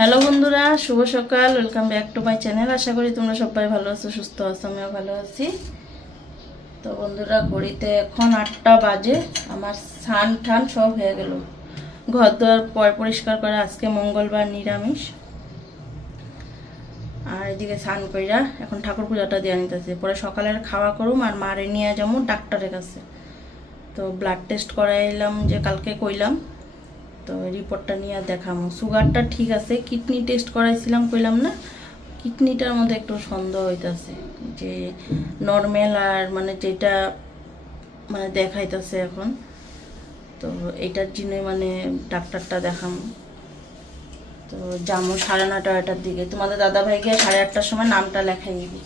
Hello বন্ধুরা, শুভ সকাল। Welcome back to my channel. আশা করি তোমরা সবাই ভালো আছো, সুস্থ আছো, আমিও ভালো আছি। তো বন্ধুরা, ঘড়িতে এখন 8টা বাজে। আমার স্নান টান সব হয়ে গেল, ঘর দুয়ার পরিষ্কার করে। আজকে মঙ্গলবার, নিরামিষ। আর এদিকে স্নান কইরা এখন ঠাকুর পূজাটা দিয়ে নিতেছে। পরে সকালের খাওয়া করুম আর মারে নিয়ে যাবো ডাক্তারের কাছে। তো ব্লাড টেস্ট করাইলাম, যে কালকে কইলাম। তো রিপোর্টটা নিয়ে দেখামো। সুগারটা ঠিক আছে, কিডনি টেস্ট করাইছিলাম কইলাম না, কিডনিটার মধ্যে একটু সন্দেহ হইতাছে যে নর্মাল আর মানে যেটা মানে দেখাইতেছে এখন। তো এইটার জন্য মানে ডাক্তারটা দেখামো। তো যাবো 9:30টার দিকে। তোমাদের দাদাভাইকে 8:30টার সময় নামটা লেখাই দিবি।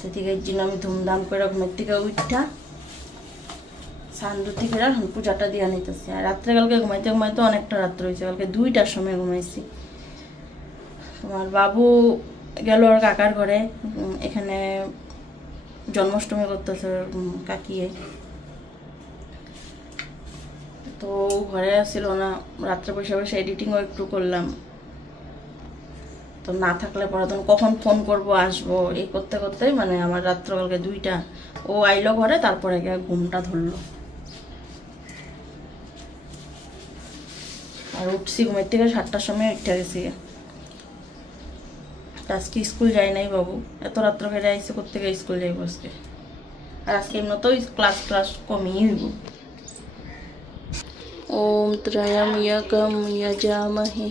তো ঠিক এর জন্য আমি ধুমধাম করে ঘুমের থেকে উঠা সান্দুতি করে এখন পূজাটা দিয়ে নিতেছি। আর রাত্রে কালকে ঘুমাইতে ঘুমাইতে অনেকটা রাত্র হয়েছে, কালকে 2টার সময় ঘুমাইছি। তোমার বাবু গেল ওর কাকার ঘরে, এখানে জন্মাষ্টমী করতেছে কাকিয়ে। তো ঘরে আসছিল না, রাত্রে বসে বসে এডিটিংও একটু করলাম। তো না থাকলে পরে তখন কখন ফোন করব আসবো এই করতে করতেই মানে আমার রাত্রকালকে 2টা। ও আইলো ঘরে, তারপরে ঘুমটা ধরলো। আর উঠছি ঘুমের থেকে 7টার সময় উঠে গেছি। আজকে স্কুল যাই নাই বাবু, এত রাত্র ফেরে আইসে করতে গিয়ে স্কুল যাইব আজকে। আর আজকে এমনিতেও ক্লাস কমই হইব। ওম ত্রয়ম ইয়গম যজামহে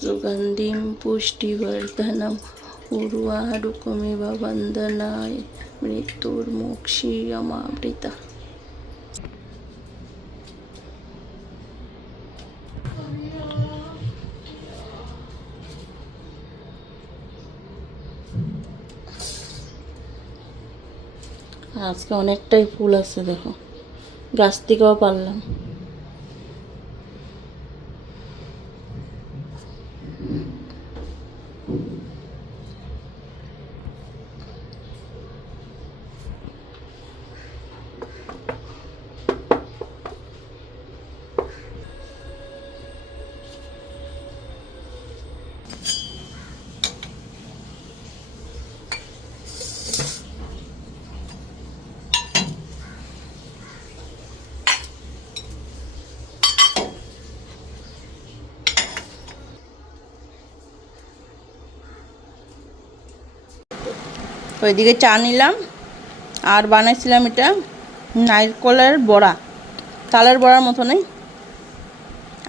সুগন্ধিম পুষ্টিবর্ধনম উর্বারুকমিব বন্দনায় মৃত্যুর্মোক্ষীয়মামৃতা। আজকে অনেকটাই ফুল আছে, দেখো গাছ থেকেও পারলাম। ওইদিকে চা নিলাম আর বানাইছিলাম এটা নারকেলের বড়া, তালের বড়ার মতো নেই,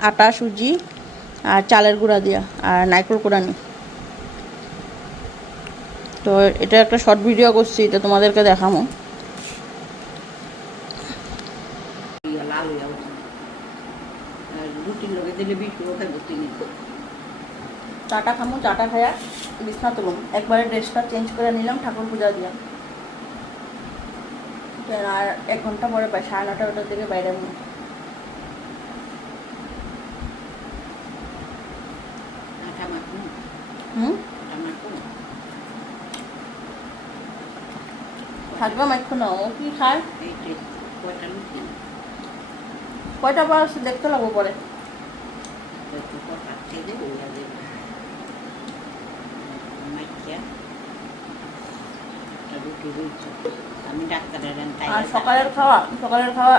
আটা সুজি আর চালের গুঁড়া দিয়া, আর নারকেল গুঁড়া নেই। তো এটা একটা শর্ট ভিডিও করছি, এটা তোমাদেরকে দেখাবো। চাটা খামো, চাটা খাইয়া বিছনা তুলুম, একবারে ড্রেসটা চেঞ্জ করে নিলাম, ঠাকুর পূজা দিলাম। আর 1 ঘন্টা পরে 9:30-ওটার দিকে বাইরে নিই। থাকবে মাইক্ষ না, ও কি খায়? কয়টা বার দেখতে লাগবো পরে। আর সকালের খাওয়া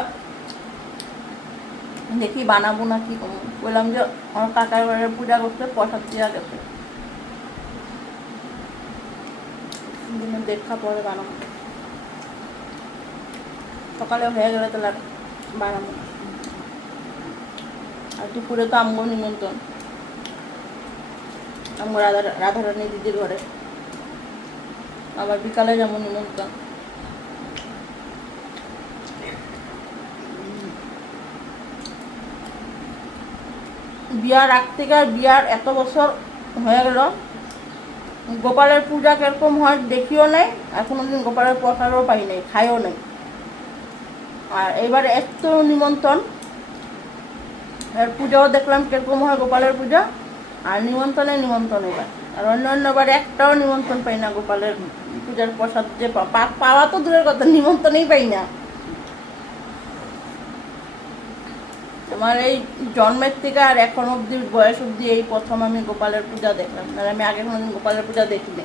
দেখি বানাবো না কি বললাম, যে আমার কাকার ঘরে পূজা করতে প্রসাদ দেওয়া গেছে, দেখা পরে বানাবো। সকালে হয়ে গেলে তো বানাবো। আর দুপুরে তো আমগো নিমন্ত্রণ, আমগো রাধারানী দিদির ঘরে। আবার বিকালে যাবো নিমন্ত্রণ। বিয়ার আগ থেকে আর বিয়ার এত বছর হয়ে গেল, গোপালের পূজা কিরকম হয় দেখিও নাই, আর কোনোদিন গোপালের প্রসাদও পাই নাই, খাইও নাই। আর এবার এত নিমন্ত্রণ, এর পূজাও দেখলাম কিরকম হয় গোপালের পূজা, আর নিমন্ত্রণ এবার। আর অন্যবার একটাও নিমন্ত্রণ পাই না গোপালের পূজার প্রসাদ, যে পাওয়া তো দূরের কথা, নিমন্ত্রণই পাই না। তোমার এই জন্মের থেকে আর এখন অবধি বয়স অবধি এই প্রথম আমি গোপালের পূজা দেখলাম, আর আমি আগে কোনোদিন গোপালের পূজা দেখিনি।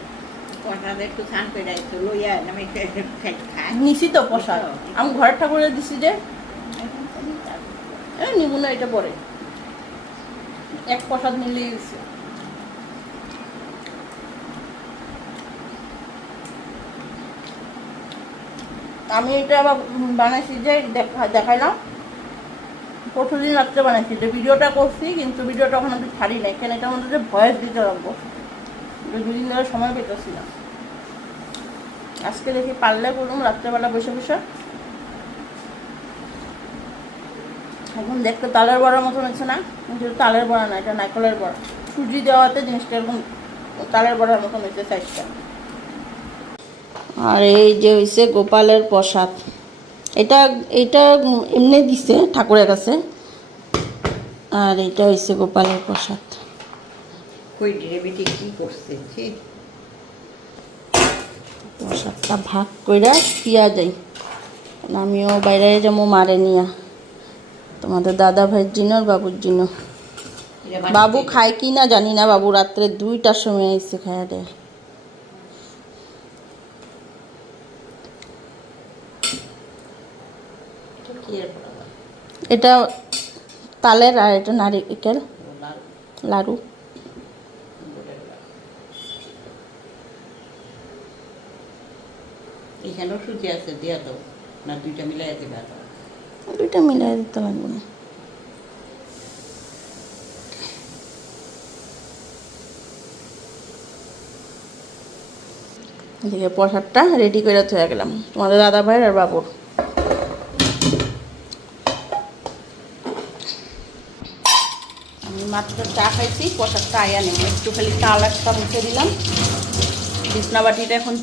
নিছি তো প্রসাদ আমি ঘরের ঠাকুরে দিছি যে নিবো না, এটা পরে এক প্রসাদ মিলিয়ে দিছি। আমি এটা আবার বানাইছি যে দেখাইলাম প্রতিদিন রাত্রে বানাইছি, যে ভিডিওটা করছি কিন্তু ভিডিওটা ওখানে আমি ছাড়ি নাই, কেন এটা আমাদের ভয়েস দিতে লাগবো, দুদিন ধরে সময় পেতেছি না। আজকে দেখি পারলে করুন রাত্রেবেলা বসে বসে। এখন দেখতে তালের বড়ার মতো হচ্ছে না, কিন্তু তালের বড়া না, এটা নারকেলের বড়া, সুজি দেওয়াতে জিনিসটা এরকম তালের বড়ার মতন হয়েছে সাইজটা। আর এই যে হয়েছে গোপালের প্রসাদ, এটা এমনি দিছে ঠাকুরের কাছে, আর এটা হয়েছে গোপালের প্রসাদ। প্রসাদটা ভাগ করে পিয়া যাই, আমিও বাইরে যাবো মারে নিয়া, তোমাদের দাদা ভাইয়ের জন্য আর বাবুর জন্য। বাবু খায় কি না জানি না, বাবু রাত্রে 2টার সময় এসে খায় দেয়। এটা তালের আর এটা নারিকেল লাড়ু। এখানেও সুজি আছে, দিয়া দাও না, দুইটা মিলাই দিবা? দুইটা মিলাই দিতে পারবো না। এদিকে প্রসাদটা রেডি করে থয়ে গেলাম তোমাদের দাদা ভাইয়ের আর বাবুর। আমি মাত্র চা খাইছি, প্রসাদটা আয়া নেই, একটু খালি চাল একটা মুখে দিলাম। বিছনা বাটিটা এখন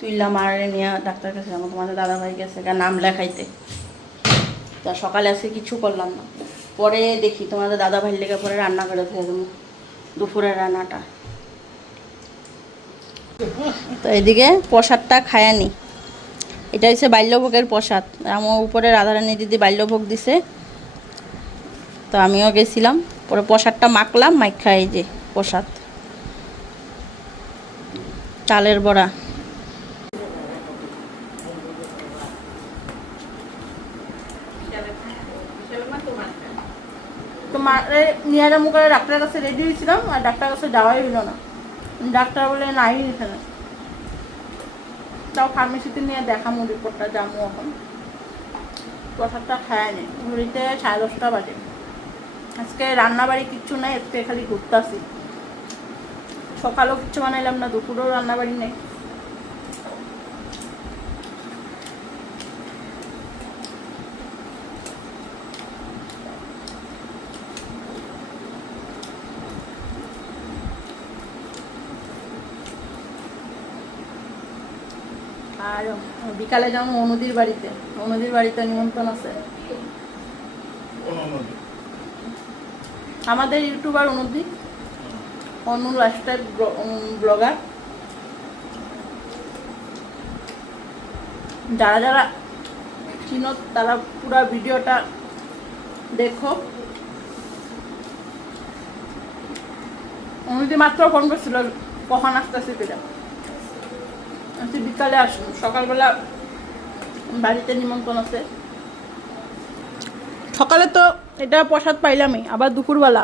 তুললাম আর নিয়ে ডাক্তার কাছে যাবো, তোমাদের দাদা ভাই গেছে নাম লেখাইতে। তা সকালে আজকে কিছু করলাম না, পরে দেখি তোমাদের দাদা ভাইয়ের লেগে পরে রান্না করে থয়ে দেবো দুপুরের রান্নাটা। তো এদিকে প্রসাদটা খায়ানি, এটা হচ্ছে বাল্যভোগের প্রসাদ। আমার উপরে রাধারানী দিদি বাল্যভোগ দিছে, তো আমিও গেছিলাম, পরে প্রসাদটা মাখলাম, মাইখা এই যে প্রসাদ চালের বড়া। তো মারে নিয়ারা মুখারে ডাক্তারের কাছে রেডি হয়েছিলাম, আর ডাক্তারের কাছে যাওয়াই হলো না, ডাক্তার বলে নাই এখানে, তাও ফার্মেসিতে নিয়ে দেখামো, রিপোর্টটা যাবো। এখন প্রসাদটা খায় নেই, ঘুরিতে 10:30 বাজে। আজকে রান্নাবাড়ি কিচ্ছু নাই, আজকে খালি ঘুরতেছি। সকালেও কিচ্ছু বানাইলাম না, দুপুরেও রান্নাবাড়ি নেই। আর বিকালে যাবো অনুদির বাড়িতে, অনুদির বাড়িতে নিমন্ত্রণ আছে। আমাদের ইউটিউবার অনুদি, অনু লাইফস্টাইল ব্লগার। যারা যারা চিনো তারা পুরো ভিডিওটা দেখো। অনুদি মাত্র ফোন করছিল কখন আসতেছি পেলা, বিকালে আসুন, সকালবেলা বাড়িতে নিমন্ত্রণ আছে। সকালে তো এটা প্রসাদ পাইলামই, আবার দুপুরবেলা,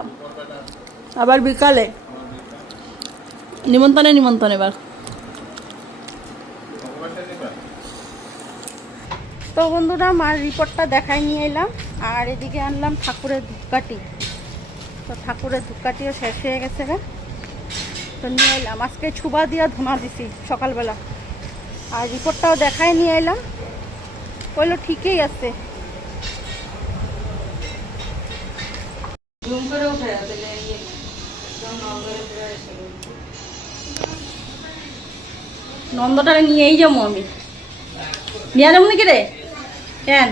আবার বিকালে নিমন্ত্রণ। এবার তো বন্ধুরা মার রিপোর্টটা দেখাই নিয়ে এলাম, আর এদিকে আনলাম ঠাকুরের ধূপকাঠি। তো ঠাকুরের ধূপকাঠিও শেষ হয়ে গেছে, তো নিয়ে এলাম। আজকে ছুবা দিয়া ধোনা দিছি সকালবেলা, আর রিপোর্টটাও দেখাই নিয়ে এলাম, বললো ঠিকই আছে। নন্দটারে নিয়েই যাবো আমি, নিয়ে যাবো নাকি রে? কেন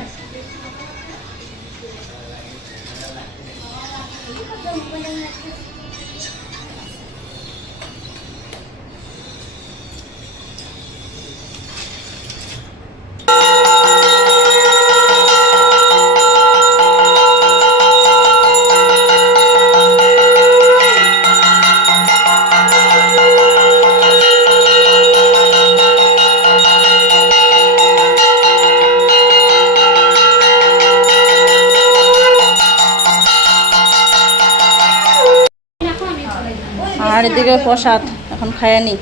এদিকে প্রসাদ এখন খাইয়া নি।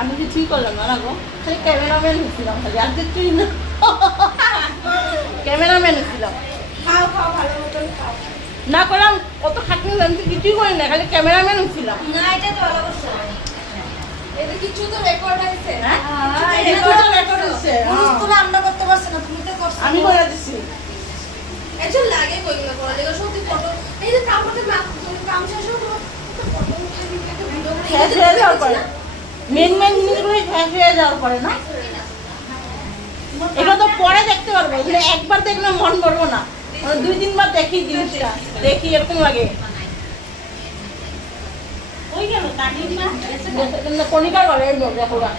আমি কিছুই করলাম না গো, খালি ক্যামেরাম্যান হচ্ছিলাম, খালি আজকে তুই না ক্যামেরাম্যান হচ্ছিলাম। না করলাম কত খাটনি, আমি কিছুই করি না, খালি ক্যামেরাম্যান হচ্ছিলাম। কিছু তো রেকর্ড হয়েছে। হ্যাঁ? রেকর্ড হয়েছে। আমরা করতে পারছি না, তুমি তো করছো। আমি করে দিচ্ছি। একজন লাগে কইগুলো করা লাগে সত্যি ফটো। এই যে কাপড়ে কাম শেষ হলো ফটো উঠাই দিতে একটা ভিডিও করে শেষ হয়ে যাওয়ার পরে মেন জিনিসগুলো শেষ হয়ে যাওয়ার পরে না, এগুলো তো পরে দেখতে পারবো, এগুলো একবার দেখলে মন ভরবো না, মানে 2-3 বার দেখি জিনিসটা, দেখি এরকম লাগে। ওই গেল কাটিং না কণিকার ঘরে এই দেখো গা।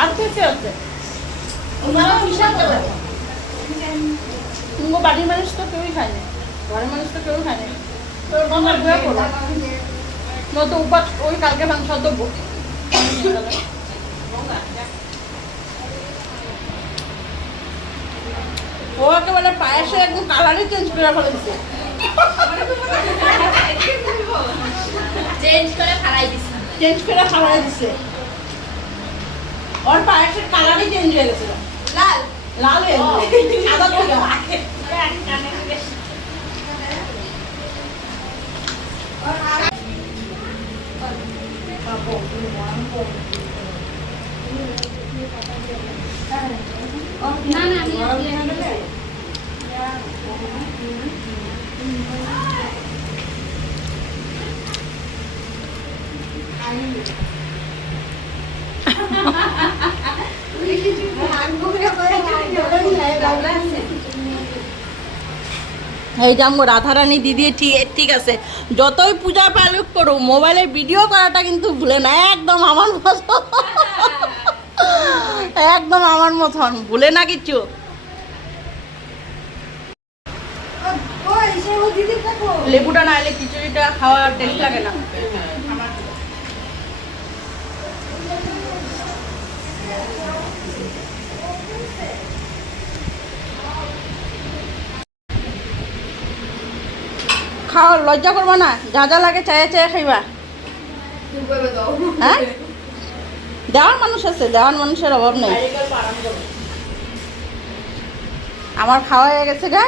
আর কে আছে ওনারা হিসাব দেবে, তুমি বাড়ির মানুষ তো কেউই খায় না, ঘরের মানুষ তো কেউই খায় না, তো তোমার বয়ে পড়ো নয়তো উপাস ওই কালকে মাংস দেবো। ও একেবারে পায়েসে একদম কালারই চেঞ্জ করে ফেলেছে, চেঞ্জ করে খাড়াই দিছি। ওর পায়েসের কালারই চেঞ্জ হয়ে গেছিল, লাল লাল হয়ে সাদা থেকে। না না আমি এই যে আমার রাধারানী দিদি ঠিক আছে, যতই পূজা পালক করো মোবাইলে ভিডিও করাটা কিন্তু ভুলে না, একদম আমার মতো, একদম আমার মতন ভুলে না কিচ্ছু। লেবুটা না এলে খিচুড়িটা খাওয়ার টেস্ট লাগে না। খাওয়ার লজ্জা করবা না, যা যা লাগে চায়ে চায়ে খাইবা। হ্যাঁ, দেওয়ার মানুষ আছে, দেওয়ার মানুষের অভাব নেই। আমার খাওয়া হয়ে গেছে গা,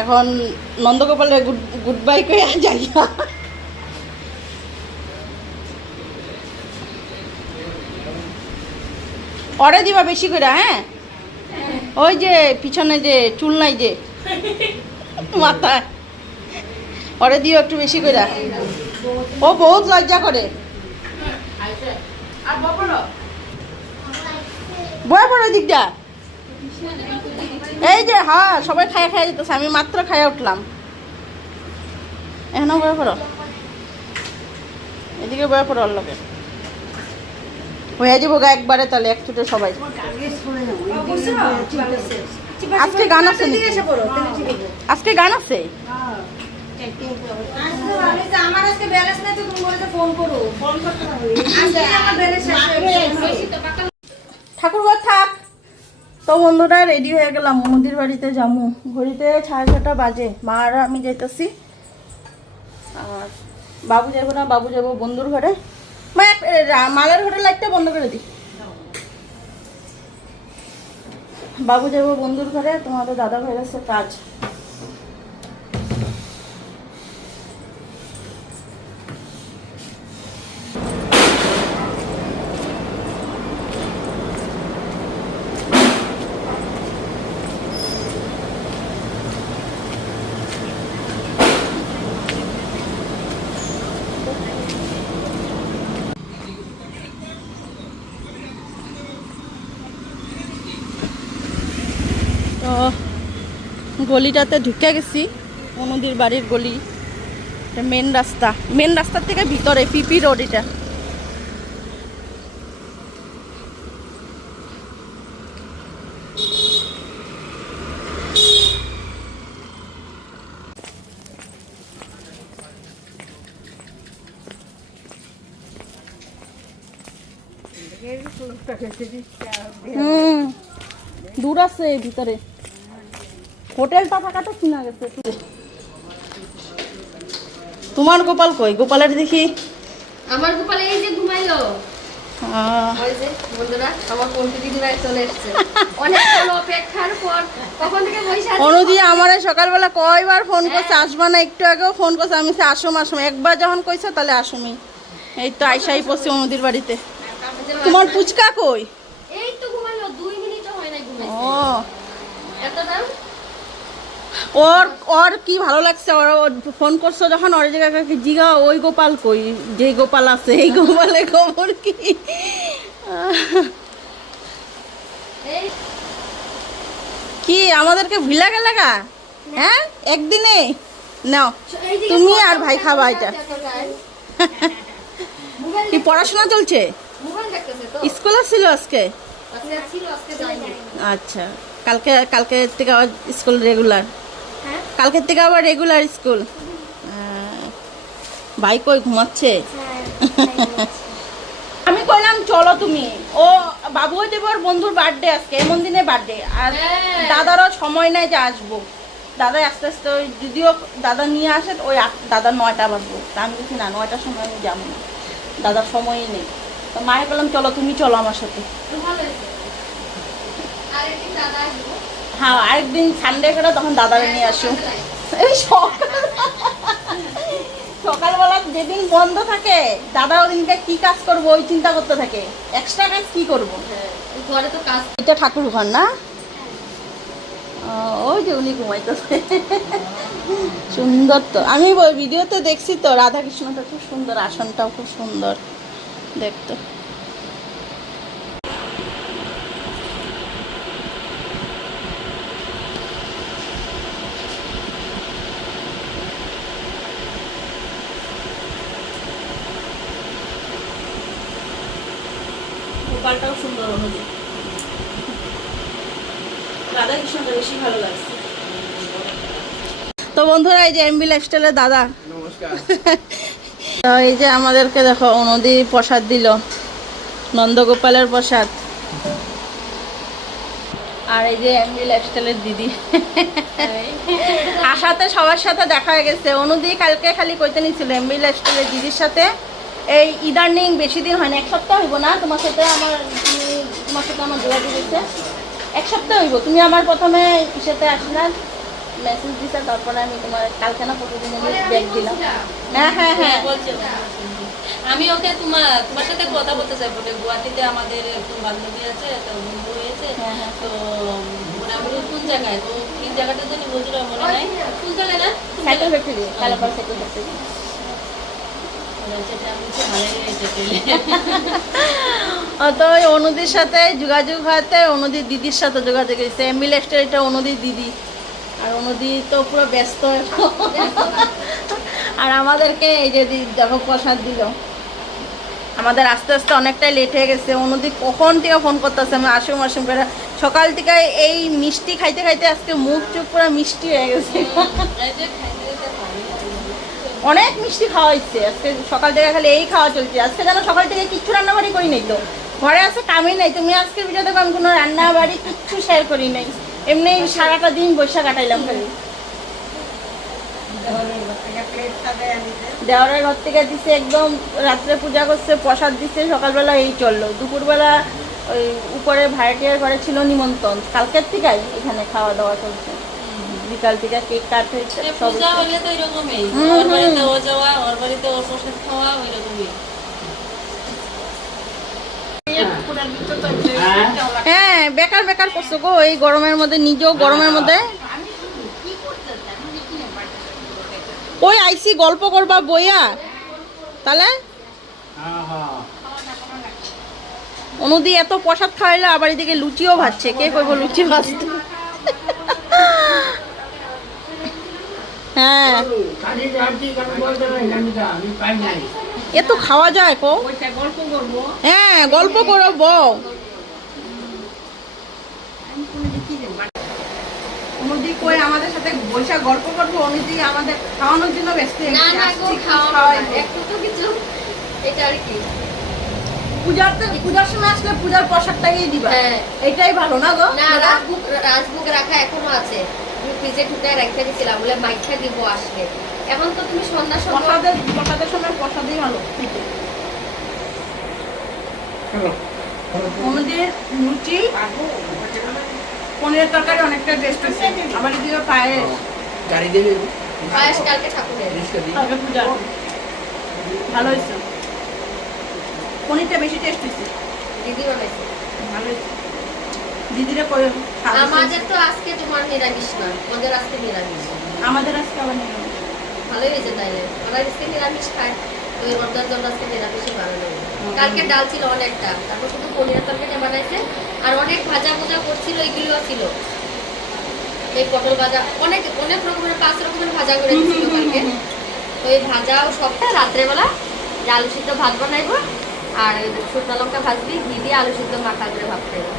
এখন নন্দগোপালে গুড বাই করে যাই। অরে দিবা বেশি করে, হ্যাঁ ওই যে পিছনে যে চুল নাই যে মাথায়, ওরে দিও একটু বেশি করে, ও বহুত লজ্জা করে। বয়ে পড়ো দিকটা, এই যে হ্যাঁ সবাই খাই খাই যেতেছে, আমি মাত্র খাইয়া উঠলাম, এখনো বয়ে পড়ো, এদিকে বয়ে পড়ো, ওর লোকে হয়ে যাবো গা একবারে, তাহলে এক ছুটে সবাই। আজকে গান আছে নাকি? আজকে গান আছে? আমার আজকে ব্যালেন্স নাই তো তুমি বলে ফোন করো, ফোন করতে হবে। আজকে আমার ব্যালেন্স শেষ। ঠাকুরঘর থাক তো বন্ধুরা, রেডি হয়ে গেলাম, মোদির বাড়িতে যাবো, ঘড়িতে 6:30 বাজে, মা আর আমি যাইতেছি, আর বাবু যাবো না, বাবু যাবো বন্ধুর ঘরে। মা মালার ঘরে লাইটটা বন্ধ করে দিই, বাবু যাবো বন্ধুর ঘরে, তোমাদের দাদা ভাই গেছে কাজ। তো গলিটাতে ঢুকে গেছি, অনুদির বাড়ির গলি, এটা মেন রাস্তা, মেন রাস্তার থেকে ভিতরে পিপি রোড, এটা দূর আছে ভিতরে, হোটেলটা থাকাটা কিনা গেছে। তোমার গোপাল কই? গোপালের দেখি। আমার গোপাল এই যে ঘুমাইলো। ওই যে বন্ধুরা আমার কোনটি দিদিরা চলে এসেছে অনেকক্ষণ অপেক্ষার পর, কখন থেকে বসে আছি। অনুদি আমারে সকালবেলা কয়বার ফোন করছে, আসবা না? একটু আগেও ফোন করছে, আমি আসুম আসুম, একবার যখন কইছে তাহলে আসুমি। এই তো আইসাই পড়ছি অনুদির বাড়িতে। তোমার পুচকা কই? এই তো ঘুমাইলো, 2 মিনিটও হয় নাই ঘুমাইছে। ও এত দাম। ওর ওর কি ভালো লাগছে, ওর ফোন করছো যখন ওর জায়গায় জিগা ওই গোপাল কই, যে গোপাল আছে এই গোপালের খবর কি? এই কি আমাদেরকে ভুলা গেলে গা? হ্যাঁ একদিনে নাও এইদিকে তুমি আর ভাই খাবা এটা। মোবাইল কি পড়াশোনা চলছে? মোবাইল দেখতেছে তো। স্কুল ছিল আজকে? আজকে ছিল, আজকে যায়নি। আচ্ছা, কালকে কালকে থেকে আবার স্কুল রেগুলার? হ্যাঁ কালকের থেকে আবার রেগুলার স্কুল। ভাই কই ঘুমাচ্ছে? আমি কইলাম চলো তুমি, ও বাবু দেবর বন্ধুর বার্থডে আজকে, এমন দিনে বার্থডে, আর হ্যাঁ। দাদারও সময় নাই যে আসবো। দাদা আস্তে আস্তে ওই যদিও দাদা নিয়ে আসে ওই দাদার 9টা বাজবো, তা আমি বলছি না 9টার সময় আমি যাবো না, দাদার সময়ই নেই। তো মায়ে বললাম চলো তুমি চলো আমার সাথে। তো ভালো হয়েছে। আরেকদিন দাদা আসবো। হ্যাঁ আরেকদিন সানডে করে তখন দাদারে নিয়ে আসো। এই সকালবেলা যেদিন বন্ধ থাকে দাদা ওদিনকে কি কাজ করবো ওই চিন্তা করতে থাকে, এক্সট্রা কাজ কি করবো। ঘরে তো কাজ। এটা ঠাকুর ঘর না? ওই যে উনি ঘুমাইতেছে। সুন্দর তো, আমি ওই ভিডিওতে দেখছি তো, রাধাকৃষ্ণটা খুব সুন্দর, আসনটাও খুব সুন্দর দেখতে। গোপালটাও সুন্দর অনুযায়ী, রাধাকৃষ্ণটা বেশি ভালো লাগছে। তো বন্ধুরা এই যে এমবি লাইফস্টাইলের দাদা, নমস্কার। তো এই যে আমাদেরকে দেখো অনুদি প্রসাদ দিল, নন্দগোপালের প্রসাদ। আর এই যে এমবি লাইফস্টাইলের দিদি। আশাতে সবার সাথে দেখা হয়ে গেছে। অনুদি কালকে খালি কইতে নিছিল এমবি লাইফস্টাইলের দিদির সাথে এই ইদানিং বেশি দিন হয় না, 1 সপ্তাহ হইব না তোমার সাথে আমার, তোমার সাথে আমার যোগাযোগ হয়েছে 1 সপ্তাহ হইব। তুমি আমার প্রথমে সাথে আসলে মেসেজ দিছে, তারপরে আমি তোমার কালকে না প্রতিদিন ব্যাগ দিলাম। হ্যাঁ হ্যাঁ হ্যাঁ আমি ওকে তোমার সাথে কথা বলতে চাই বলে, গুয়াহাটিতে আমাদের একজন বান্ধবী আছে, তো বন্ধু হয়েছে, হ্যাঁ, হ্যাঁ। তো মানে আমি বলি, কোন জায়গায়, তো এই জায়গাটা জানি বলছিল মনে নাই, কোন জায়গায় না cycle factory, Kalapara cycle factory. সেটা আমি বলছি, ভালোই হয়েছে পেলে। তো ওই অনুদির সাথে যোগাযোগ হতে অনুদির দিদির সাথে যোগাযোগ হয়েছে। এমবি লাইফস্টাইল এটা অনুদির দিদি, আর অনুদি তো পুরো ব্যস্ত। আর আমাদেরকে এই যে দেখো প্রসাদ দিল, আমাদের আস্তে আস্তে অনেকটাই লেট হয়ে গেছে। অনুদি কখন থেকে ফোন করতেছে আমি আসুম আসুম করে, সকাল থেকে এই মিষ্টি খাইতে খাইতে আজকে মুখ চুপ পুরো মিষ্টি হয়ে গেছে। এই যে খাইতে যেতে পারি। অনেক মিষ্টি খাওয়া হচ্ছে আজকে, সকাল থেকে খালি এই খাওয়া চলছে। আজকে যেন সকাল থেকে কিচ্ছু রান্নাবাড়ি করি নাই, তো ঘরে আছে কামই নাই। তুমি আজকের ভিডিও দেখো আমি কোনো রান্নাবাড়ি কিচ্ছু শেয়ার করি নাই, এমনি সারাটা দিন বৈশা কাটাইলাম খালি। দেওয়ারের ঘর থেকে দিছে, একদম রাত্রে পূজা করছে, প্রসাদ দিচ্ছে, সকালবেলা এই চললো। দুপুরবেলা ওই উপরে ভাড়াটিয়ার ঘরে ছিল নিমন্ত্রণ, কালকের থেকেই এখানে খাওয়া দাওয়া চলছে। বিকাল থেকে কেক কাট হয়েছে সব। পূজা হইলে তো এরকমই, হুম, ওর বাড়িতে হুম। ও যাওয়া, ওর বাড়িতে ওর প্রসাদ খাওয়া, ওই রকমই। হ্যাঁ বেকার বেকার করছো গো এই গরমের মধ্যে, নিজেও গরমের মধ্যে। ওই আইসি গল্প করবা বইয়া, তাহলে অনুদি এত প্রসাদ খাওয়াইলো, আবার এদিকে লুচিও ভাজছে। কে কইব লুচি ভাজতে? হ্যাঁ এত খাওয়া যায় কো? হ্যাঁ গল্প করব। অনুদি কই আমাদের সাথে বৈশা গল্প করবো, অনুদি আমাদের খাওয়ানোর জন্য ব্যস্ত। না না গো, খাওয়া একটু তো কিছু, এটা আর কি। পূজার সময় আসলে পূজার পোশাকটাই দিবা। হ্যাঁ। এটাই ভালো না গো? না, রাজভোগ রাখা এখনো আছে, আমি ফ্রিজে ঢুকে রেখে দিয়েছিলাম, বলে মাইখা দিব আসলে। এখন তো তুমি সন্ধ্যার সময় প্রসাদের সময় প্রসাদই ভালো। আমাদের লুচি পনিরের তরকারি অনেকটা টেস্ট আছে। আবার এদিকে পায়েস, পায়েস কালকে ঠাকুরের। কালকে পূজা ভালো হয়েছে। পনিরটা বেশি টেস্ট হয়েছে, দিদি বানাইছে। ভালো হয়েছে। দিদিরা করে আমাদের তো আজকে তোমার নিরামিষ না, আমাদের আজকে নিরামিষ। আমাদের আজকে আবার নিরামিষ। ভালোই হয়েছে তাইলে, ওরা আজকে নিরামিষ খায়, তো ওই ওদের জন্য আজকে নিরামিষই বানানো হলো। কালকে ডাল ছিল অনেকটা, তারপর শুধু পনিরের তরকারিটা বানাইছে, আর অনেক ভাজা ভুজা করছিল, এইগুলো ছিল। এই পটল ভাজা অনেক অনেক রকমের 5 রকমের ভাজা করে দিয়েছিল কালকে। তো এই ভাজাও সবটা রাত্রেবেলা যে আলু সিদ্ধ ভাত বানাইবো, আর শুকনো লঙ্কা ভাজবি, ঘি দিয়ে আলু সিদ্ধ মাখা করে ভাত খাইবো।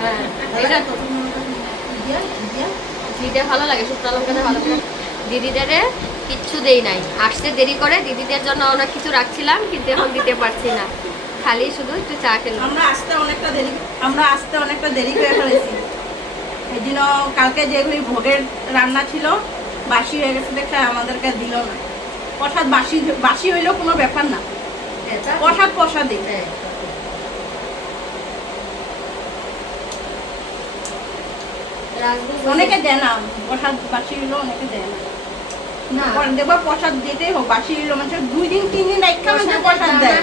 হ্যাঁ, এটা ঘিটা ভালো লাগে, শুকনো লঙ্কাটা ভালো করে। দিদিদের কিচ্ছু দেই নাই, আসতে দেরি করে, দিদিদের জন্য অনেক কিছু রাখছিলাম, কিন্তু এখন দিতে পারছি না, খালি শুধু একটু চা খেলাম। আমরা আসতে অনেকটা দেরি করে ফেলেছি। এই জন্য কালকে যেগুলি ভোগের রান্না ছিল বাসি হয়ে গেছে দেখে আমাদেরকে দিল না। প্রসাদ বাসি হইলেও কোনো ব্যাপার না, প্রসাদই। হ্যাঁ, অনেকে দেয় না প্রসাদ, বাসি হইলেও অনেকে দেয় না। দেখবো প্রসাদ যেতেই হোক, বাসি হইলেও মানুষ 2 দিন 3 দিন প্রসাদ দেয়।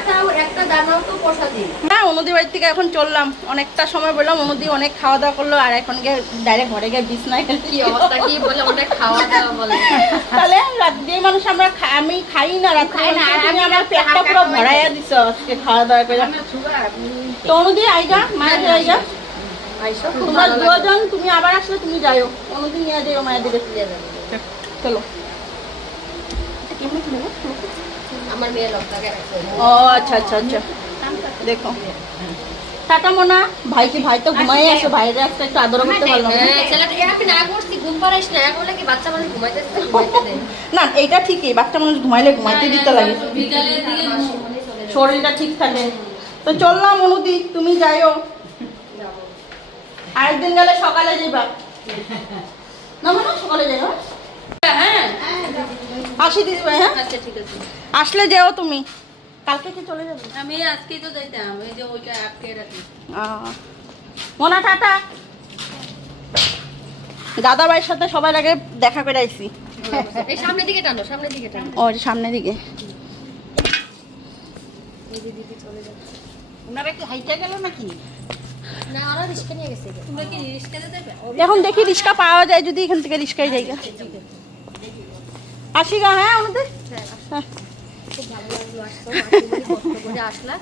একটা দানাও তো প্রসাদই। হ্যাঁ, অনুদি বাড়ি থেকে এখন চললাম, অনেকটা সময় বললাম, অনুদি অনেক খাওয়া দাওয়া করলো, আর এখন গিয়ে ডাইরেক্ট ঘরে গিয়ে বিছনায় কি অবস্থা, কি বলে অনেক খাওয়া দাওয়া বলে। তাহলে রাত দিয়ে মানুষ আমরা আমি খাই না, রাত খাই না, আর আমি আমার পেটটা পুরো ভরাইয়া দিছ আজকে খাওয়া দাওয়া করে। তো অনুদি আইগা, মায়ের আইগা, তোমরা দুজন, তুমি আবার আসলে তুমি যাইও, অনুদি নিয়ে যাইও মায়ের দিকে। চলো। আমার মেয়ে লঙ্কাকে রাখছে। ও আচ্ছা আচ্ছা আচ্ছা, দেখো টাটা মোনা। ভাই তো ঘুমাই আসো, ভাইরা একটা একটু আদর করতে পারলাম না। হ্যাঁ, ছেলেটা আমি না করছি, ঘুম পাড়াইস না, এখন কি বাচ্চা মানুষ ঘুমাইতে দেয়। না, এইটা ঠিকই, বাচ্চা মানুষ ঘুমাইলে ঘুমাইতে দিতে লাগে, বিকালে দিয়ে শরীরটা ঠিক থাকে। তো চললাম অনুদি, তুমি যাইও, আরেকদিন গেলে সকালে যাইবা না? মনে সকালে যাইও। হ্যাঁ, আসি দিদি ভাই, হ্যাঁ আচ্ছা ঠিক আছে। আসলে যেও তুমি, কালকে কি চলে যাবে? আমি আজকেই তো যাইতাম, এই যে ওইটা আটকে রাখি। মোনা টাটা। দাদা ভাইয়ের সাথে সবার আগে দেখা করে আইছি। এই সামনের দিকে টানো, সামনের দিকে টানো। ও সামনের দিকে। ওনারা কি হাইটা গেল নাকি? না, ওরা রিস্কা নিয়ে গেছে। তোমরা কি রিস্কাতে যাবে? এখন দেখি রিক্সা পাওয়া যায়, যদি এখান থেকে রিক্সায় যাই। আসি গা, হ্যাঁ আমাদের। খুব ভালো লাগলো আসতো, মাসিমণি কষ্ট করে আসলা।